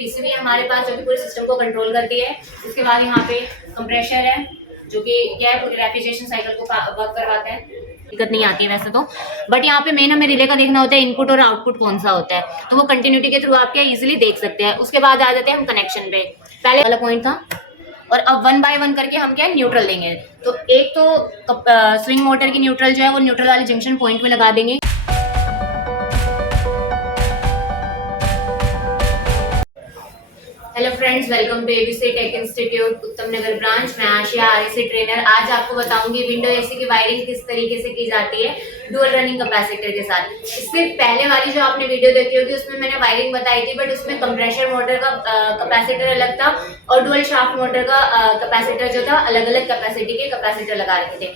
PCB है हमारे पास जो कि पूरे सिस्टम को कंट्रोल करती है। उसके बाद यहाँ पे कंप्रेशर है जो कि क्या है, पूरे रेफ्रिजरेशन साइकिल को वर्क करवाता है। दिक्कत नहीं आती है वैसे तो, बट यहाँ पे मेन हमें रिले का देखना होता है इनपुट और आउटपुट कौन सा होता है, तो वो कंटिन्यूटी के थ्रू आप क्या इजीली देख सकते हैं। उसके बाद आ जाते हैं हम कनेक्शन पे। पहले वाला पॉइंट था और अब 1 बाय 1 करके हम क्या न्यूट्रल देंगे। तो एक तो स्विंग मोटर की न्यूट्रल जो है वो न्यूट्रल वाले जंक्शन पॉइंट में लगा देंगे। Hello friends, welcome to ABC tech institute Uttam Nagar branch. मैं आशिया आरएसी ट्रेनर। आज आपको बताऊंगी विंडो एसी की वायरिंग किस तरीके से की जाती है डुअल रनिंग कैपेसिटर के साथ। इससे पहले वाली जो आपने वीडियो देखी होगी उसमें मैंने वायरिंग बताई थी, बट उसमें कंप्रेशर मोटर का कैपेसिटर अलग था और डुअल शाफ्ट मोटर का कैपेसिटर जो था अलग अलग कैपेसिटी के कैपेसिटर लगा रखे थे।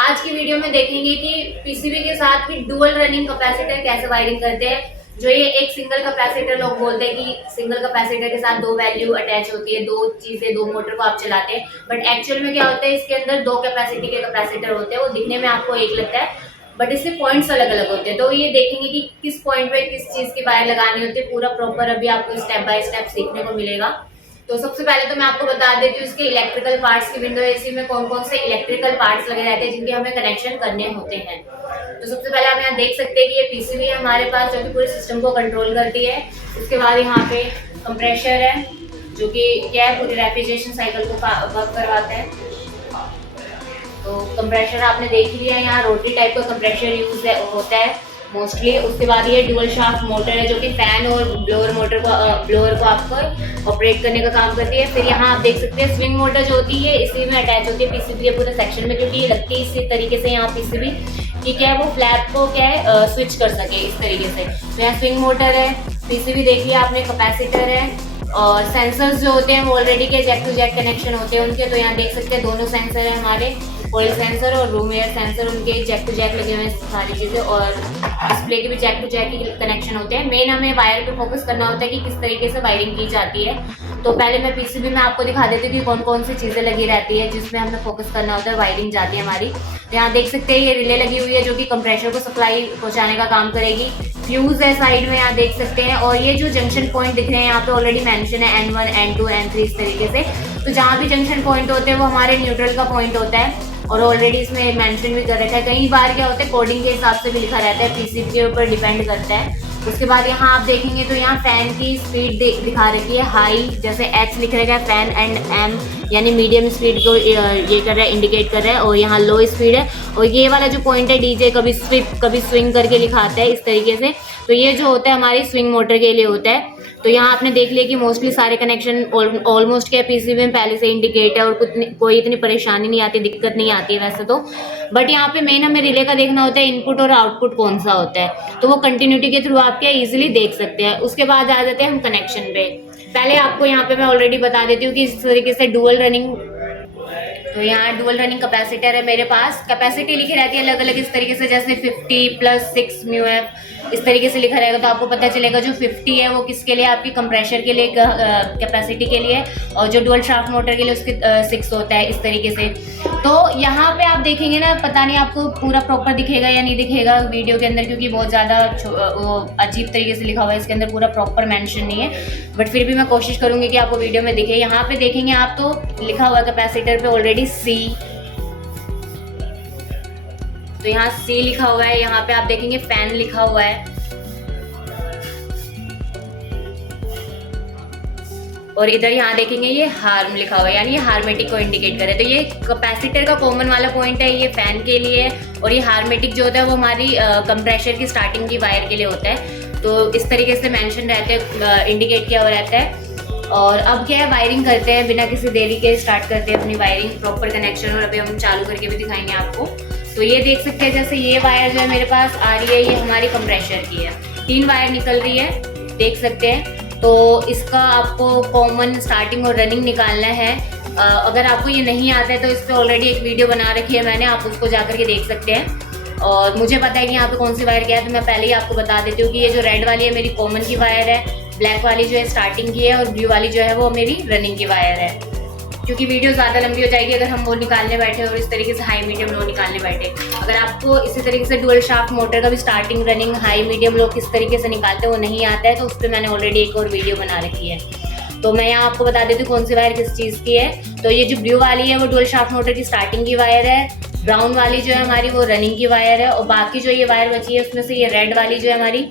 आज की वीडियो में देखेंगे कि पीसीबी के साथ भी डुअल रनिंग कैपेसिटर कैसे वायरिंग करते हैं। जो ये एक सिंगल कैपेसिटर लोग बोलते हैं कि सिंगल कैपेसिटर के साथ 2 वैल्यू अटैच होती है, 2 चीजें, 2 मोटर को आप चलाते हैं, बट एक्चुअल में क्या होता है, इसके अंदर 2 कैपेसिटी के कैपेसिटर होते हैं। वो दिखने में आपको एक लगता है बट इससे पॉइंट्स अलग अलग होते हैं। तो ये देखेंगे कि किस पॉइंट पे किस चीज की वायर लगानी होती है, पूरा प्रॉपर अभी आपको स्टेप बाय स्टेप सीखने को मिलेगा। तो सबसे पहले तो मैं आपको बता देती हूँ इसके इलेक्ट्रिकल पार्ट्स की। विंडो एसी में कौन कौन से इलेक्ट्रिकल पार्ट्स लगे रहते हैं जिनके हमें कनेक्शन करने होते हैं। तो सबसे पहले आप यहाँ देख सकते हैं कि ये पीसीबी है हमारे पास जो कि पूरे सिस्टम को कंट्रोल करती है। उसके बाद यहाँ पे कंप्रेशर है जो कि क्या है, पूरी रेफ्रिजरेशन साइकिल को वर्क करवाता है। तो कंप्रेशर आपने देख लिया है, यहाँ रोटरी टाइप का कंप्रेशर यूज होता है मोस्टली। उसके बाद ये डुअल शाफ्ट मोटर है जो कि फैन और ब्लोअर को आपको ऑपरेट करने का काम करती है। फिर यहाँ आप देख सकते हैं स्विंग मोटर जो होती है इसी में अटैच होती है पीसीबी के पूरे सेक्शन में, क्योंकि ये लगती है इसी तरीके से यहाँ पीसीबी कि क्या है वो फ्लैप को क्या है स्विच कर सके इस तरीके से। तो यहाँ स्विंग मोटर है, पीसीबी देख लिया आपने, कैपेसिटर है और सेंसर्स जो होते हैं वो ऑलरेडी के जैक टू जैक कनेक्शन होते हैं उनके। तो यहाँ देख सकते हैं दोनों सेंसर है हमारे, ऑयल सेंसर और रूम एयर सेंसर, उनके जैक टू जैक लगे हुए हैं सारी चीज़ें, और डिस्प्ले के भी जैक टू जैक ही कनेक्शन होते हैं। मेन हमें वायर पे फोकस करना होता है कि किस तरीके से वायरिंग की जाती है। तो पहले मैं पीसीबी में आपको दिखा देती हूँ कि कौन कौन सी चीज़ें लगी रहती है जिसमें हमें फोकस करना होता है, वायरिंग जाती है हमारी। तो यहाँ देख सकते हैं ये रिले लगी हुई है जो कि कंप्रेशर को सप्लाई पहुँचाने का काम करेगी। फ्यूज है साइड में, यहाँ देख सकते हैं, और ये जो जंक्शन पॉइंट दिख रहे हैं यहाँ पे ऑलरेडी मेंशन है N1, N2, N3 इस तरीके से। तो जहाँ भी जंक्शन पॉइंट होते हैं वो हमारे न्यूट्रल का पॉइंट होता है और ऑलरेडी इसमें मेंशन भी कर रखा है। कई बार क्या होता है कोडिंग के हिसाब से भी लिखा रहता है, पीसीबी के ऊपर डिपेंड करता है। उसके बाद यहाँ आप देखेंगे तो यहाँ फैन की स्पीड दिखा रखी है हाई, जैसे H लिख रखा है फैन, एंड M यानी मीडियम स्पीड को ये कर रहा है, इंडिकेट कर रहा है, और यहाँ लो स्पीड है। और ये वाला जो पॉइंट है डीजे कभी स्विंग करके लिखाता है इस तरीके से। तो ये जो होता है हमारी स्विंग मोटर के लिए होता है। तो यहाँ आपने देख लिया कि मोस्टली सारे कनेक्शन ऑलमोस्ट क्या पीसीबी में पहले से इंडिकेट है और कोई इतनी परेशानी नहीं आती, दिक्कत नहीं आती है वैसे तो। बट यहाँ पे मेन हमें रिले का देखना होता है इनपुट और आउटपुट कौन सा होता है, तो वो कंटिन्यूटी के थ्रू आप क्या इजीली देख सकते हैं। उसके बाद आ जाते हैं हम कनेक्शन पे। पहले आपको यहाँ पे मैं ऑलरेडी बता देती हूँ कि इस तरीके से डुअल रनिंग, तो यहाँ डुअल रनिंग कैपेसिटर है मेरे पास। कैपेसिटी लिखी रहती है अलग अलग इस तरीके से, जैसे 50 + 6 μF इस तरीके से लिखा रहेगा। तो आपको पता चलेगा जो 50 है वो किसके लिए, आपकी कंप्रेशर के लिए, कैपेसिटी के लिए, और जो डुअल शाफ्ट मोटर के लिए उसके 6 होता है इस तरीके से। तो यहाँ पे आप देखेंगे ना, पता नहीं आपको पूरा प्रॉपर दिखेगा या नहीं दिखेगा वीडियो के अंदर, क्योंकि बहुत ज़्यादा अजीब तरीके से लिखा हुआ है, इसके अंदर पूरा प्रॉपर मेंशन नहीं है, बट फिर भी मैं कोशिश करूँगी कि आपको वीडियो में दिखे। यहाँ पे देखेंगे आप तो लिखा हुआ कैपेसिटर पे ऑलरेडी C, तो यहाँ C लिखा हुआ है। यहाँ पे आप देखेंगे फैन लिखा हुआ है, और इधर यहाँ देखेंगे ये हार्म लिखा हुआ है, यानी ये हार्मेटिक को इंडिकेट करे। तो ये कैपेसिटर का कॉमन वाला पॉइंट है, ये फैन के लिए, और ये हार्मेटिक जो होता है वो हमारी कंप्रेशर की स्टार्टिंग की वायर के लिए होता है। तो इस तरीके से मेंशन रहते हैं, इंडिकेट किया हुआ रहता है। और अब क्या है, वायरिंग करते हैं बिना किसी देरी के, स्टार्ट करते हैं अपनी वायरिंग, प्रॉपर कनेक्शन, और अभी हम चालू करके भी दिखाएंगे आपको। तो ये देख सकते हैं, जैसे ये वायर जो है मेरे पास आ रही है, ये हमारी कंप्रेशर की है, 3 वायर निकल रही है, देख सकते हैं। तो इसका आपको कॉमन स्टार्टिंग और रनिंग निकालना है। अगर आपको ये नहीं आता है तो इस पर ऑलरेडी एक वीडियो बना रखी है मैंने, आप उसको जाकर के देख सकते हैं। और मुझे पता है कि यहाँ पे कौन सी वायर क्या है, तो मैं पहले ही आपको बता देती हूँ कि ये जो रेड वाली है मेरी कॉमन की वायर है, ब्लैक वाली जो है स्टार्टिंग की है, और ब्लू वाली जो है वो मेरी रनिंग की वायर है। क्योंकि वीडियो ज़्यादा लंबी हो जाएगी अगर हम वो निकालने बैठे और इस तरीके से हाई मीडियम लो निकालने बैठे। अगर आपको इसी तरीके से डुअल शाफ्ट मोटर का भी starting, running, high medium low किस तरीके से निकालते हैं वो नहीं आता है, तो उस पर मैंने ऑलरेडी एक और वीडियो बना रखी है। तो मैं यहाँ आपको बता देती हूँ कौन सी वायर किस चीज़ की है। तो ये जो ब्लू वाली है वो डुअल शाफ्ट मोटर की स्टार्टिंग की वायर है, ब्राउन वाली जो है हमारी वो रनिंग की वायर है, और बाकी जो ये वायर बची है उसमें से ये रेड वाली जो है हमारी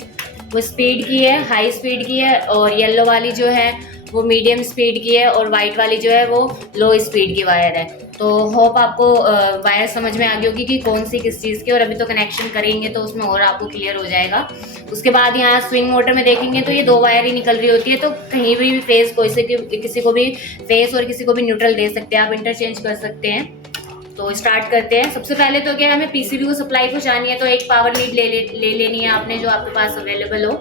वो स्पीड की है, हाई स्पीड की है, और येलो वाली जो है वो मीडियम स्पीड की है, और वाइट वाली जो है वो लो स्पीड की वायर है। तो होप आपको वायर समझ में आ गई होगी कि कौन सी किस चीज़ की, और अभी तो कनेक्शन करेंगे तो उसमें और आपको क्लियर हो जाएगा। उसके बाद यहाँ स्विंग मोटर में देखेंगे तो ये 2 वायर ही निकल रही होती है, तो कहीं भी फेस किसी को भी फेस और किसी को भी न्यूट्रल दे सकते हैं, आप इंटरचेंज कर सकते हैं। तो स्टार्ट करते हैं। सबसे पहले तो क्या है, हमें पीसीबी को सप्लाई पहुंचानी है, तो एक पावर लीड ले लेनी है आपने जो आपके पास अवेलेबल हो।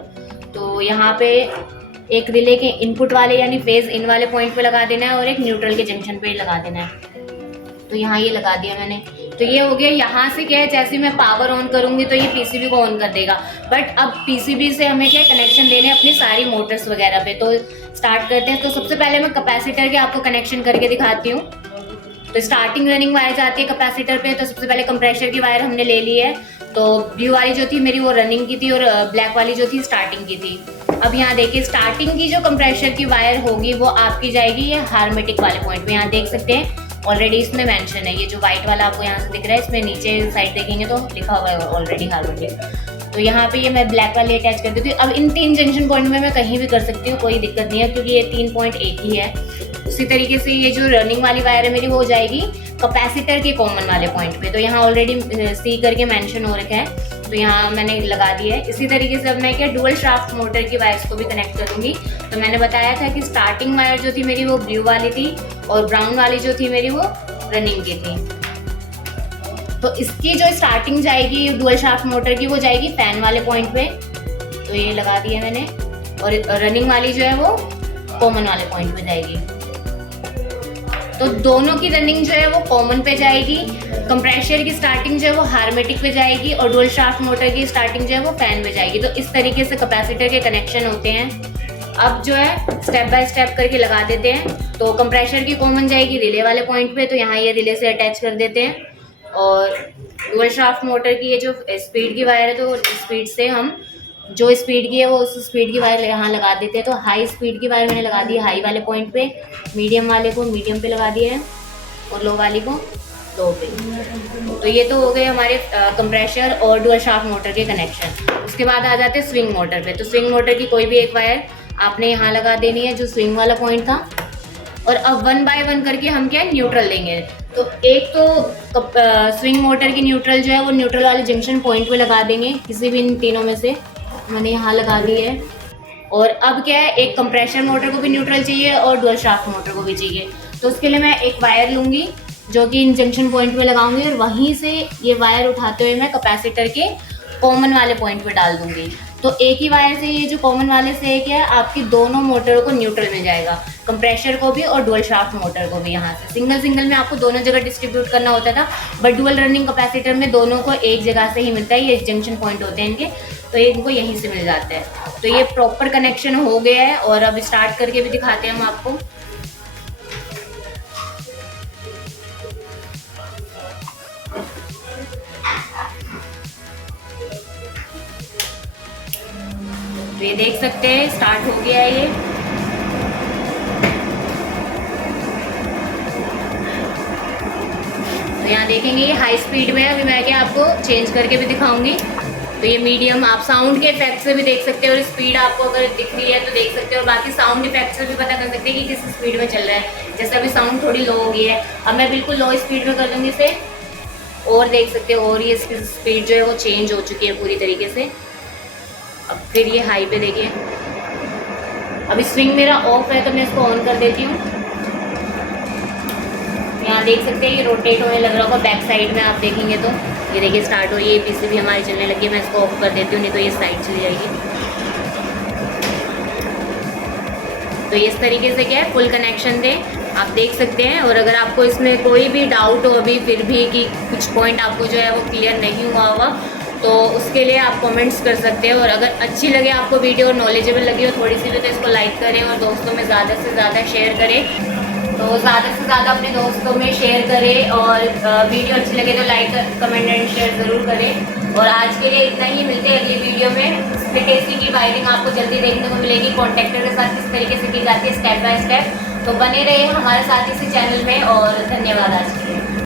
तो यहाँ पे एक रिले के इनपुट वाले यानी फेज इन वाले पॉइंट पे लगा देना है, और एक न्यूट्रल के जंक्शन पे लगा देना है। तो यहाँ ये लगा दिया मैंने। तो ये हो गया। यहाँ से क्या है, जैसे मैं पावर ऑन करूंगी तो ये पीसीबी को ऑन कर देगा, बट अब पीसीबी से हमें क्या कनेक्शन देने अपनी सारी मोटर्स वगैरह पे। तो स्टार्ट करते हैं। तो सबसे पहले मैं कैपेसिटर के आपको कनेक्शन करके दिखाती हूँ। तो स्टार्टिंग रनिंग वायर जाती है कैपेसिटर पे। तो सबसे पहले कंप्रेशर की वायर हमने ले ली है। तो ब्लू वाली जो थी मेरी वो रनिंग की थी, और ब्लैक वाली जो थी स्टार्टिंग की थी। अब यहाँ देखिए स्टार्टिंग की जो कंप्रेशर की वायर होगी वो आपकी जाएगी ये हार्मेटिक वाले पॉइंट पे। यहाँ देख सकते हैं ऑलरेडी इसमें मेंशन है, ये जो व्हाइट वाला आपको यहाँ से दिख रहा है इसमें नीचे साइड देखेंगे तो लिखा हुआ है ऑलरेडी हार्मेटिक। तो यहाँ पे ये मैं ब्लैक वाली अटैच कर देती हूँ। अब इन 3 जंक्शन पॉइंट में मैं कहीं भी कर सकती हूँ, कोई दिक्कत नहीं है, क्योंकि ये 3 पॉइंट एक ही है। उसी तरीके से ये जो रनिंग वाली वायर है मेरी वो हो जाएगी कैपेसिटर के कॉमन वाले पॉइंट पे। तो यहाँ ऑलरेडी सी करके मेंशन हो रखा है, तो यहाँ मैंने लगा दिया है। इसी तरीके से अब मैं क्या डुअल शाफ्ट मोटर की वायर्स को भी कनेक्ट करूंगी। तो मैंने बताया था कि स्टार्टिंग वायर जो थी मेरी वो ब्लू वाली थी, और ब्राउन वाली जो थी मेरी वो रनिंग की थी। तो इसकी जो स्टार्टिंग जाएगी डुअल शाफ्ट मोटर की वो जाएगी फैन वाले पॉइंट पे। तो ये लगा दिया मैंने, और रनिंग वाली जो है वो कॉमन वाले पॉइंट पे जाएगी। तो दोनों की रनिंग जो है वो कॉमन पे जाएगी, कंप्रेशर की स्टार्टिंग जो है वो हार्मेटिक पे जाएगी, और डुअल शाफ्ट मोटर की स्टार्टिंग जो है वो फैन पे जाएगी। तो इस तरीके से कैपेसिटर के कनेक्शन होते हैं। अब जो है स्टेप बाय स्टेप करके लगा देते हैं। तो कंप्रेशर की कॉमन जाएगी रिले वाले पॉइंट पे, तो यहाँ ये रिले से अटैच कर देते हैं। और डुअल शाफ्ट मोटर की ये जो स्पीड की वायर है, तो स्पीड से हम जो स्पीड की है वो उस स्पीड की वायर यहाँ लगा देते हैं। तो हाई स्पीड की वायर मैंने लगा दी हाई वाले पॉइंट पे, मीडियम वाले को मीडियम पे लगा दिया है, और लो वाली को लो पे। तो ये तो हो गए हमारे कंप्रेशर और डुअल शाफ्ट मोटर के कनेक्शन। उसके बाद आ जाते हैं स्विंग मोटर पे। तो स्विंग मोटर की कोई भी एक वायर आपने यहाँ लगा देनी है जो स्विंग वाला पॉइंट था। और अब 1 बाय 1 करके हम क्या न्यूट्रल लेंगे। तो एक तो स्विंग मोटर की न्यूट्रल जो है वो न्यूट्रल वाले जंक्शन पॉइंट पे लगा देंगे, किसी भी इन तीनों में से। मैंने यहाँ लगा दी है। और अब क्या है, एक कंप्रेशर मोटर को भी न्यूट्रल चाहिए और डुअल शाफ्ट मोटर को भी चाहिए। तो उसके लिए मैं एक वायर लूँगी जो कि इन जंक्शन पॉइंट पे लगाऊंगी, और वहीं से ये वायर उठाते हुए मैं कैपेसिटर के कॉमन वाले पॉइंट पे डाल दूंगी। तो एक ही वायर से ये जो कॉमन वाले से एक है आपकी दोनों मोटरों को न्यूट्रल में जाएगा, कंप्रेशर को भी और डुअल शाफ्ट मोटर को भी। यहाँ से सिंगल में आपको दोनों जगह डिस्ट्रीब्यूट करना होता था, बट डुअल रनिंग कैपेसिटर में दोनों को एक जगह से ही मिलता है। ये जंक्शन पॉइंट होते हैं इनके, तो ये इनको यहीं से मिल जाता है। तो ये प्रॉपर कनेक्शन हो गया है। और अब स्टार्ट करके भी दिखाते हैं हम आपको। तो ये देख सकते हैं स्टार्ट हो गया है ये। तो यहाँ देखेंगे ये हाई स्पीड में है। अभी मैं क्या आपको चेंज करके भी दिखाऊंगी। तो ये मीडियम, आप साउंड के इफेक्ट से भी देख सकते हो, और स्पीड आपको अगर दिख रही है तो देख सकते हो, और बाकी साउंड इफेक्ट से भी पता कर सकते हैं कि किस स्पीड में चल रहा है। जैसे अभी साउंड थोड़ी लो हो गई है, अब मैं बिल्कुल लो स्पीड में कर दूंगी इसे, और देख सकते हो और ये इसकी स्पीड जो है वो चेंज हो चुकी है पूरी तरीके से। अब फिर ये हाई पे देखिए, अभी स्विंग मेरा ऑफ है तो मैं इसको ऑन कर देती हूँ। यहाँ देख सकते हैं ये रोटेट होने लग रहा होगा बैक साइड में, आप देखेंगे तो ये देखिए स्टार्ट हो, ये पीसीबी हमारी चलने लगी है। मैं इसको ऑफ कर देती हूँ, नहीं तो ये साइड चली जाएगी। तो इस तरीके से क्या है फुल कनेक्शन दे, आप देख सकते हैं। और अगर आपको इसमें कोई भी डाउट हो अभी फिर भी कि कुछ पॉइंट आपको जो है वो क्लियर नहीं हुआ होगा, तो उसके लिए आप कमेंट्स कर सकते हैं। और अगर अच्छी लगे आपको वीडियो और नॉलेजेबल लगी हो थोड़ी सी भी, तो इसको लाइक करें और दोस्तों में ज़्यादा से ज़्यादा शेयर करें। तो ज़्यादा से ज़्यादा अपने दोस्तों में शेयर करें, और वीडियो अच्छी लगे तो लाइक कमेंट एंड शेयर ज़रूर करें। और आज के लिए इतना ही, मिलते हैं अगली वीडियो में। स्प्लिट एसी की वायरिंग आपको जल्दी देखने को मिलेगी, कॉन्टैक्टर के साथ किस तरीके से की जाती है स्टेप बाय स्टेप। तो बने रहिए हमारे साथ इसी चैनल में और धन्यवाद आज के लिए।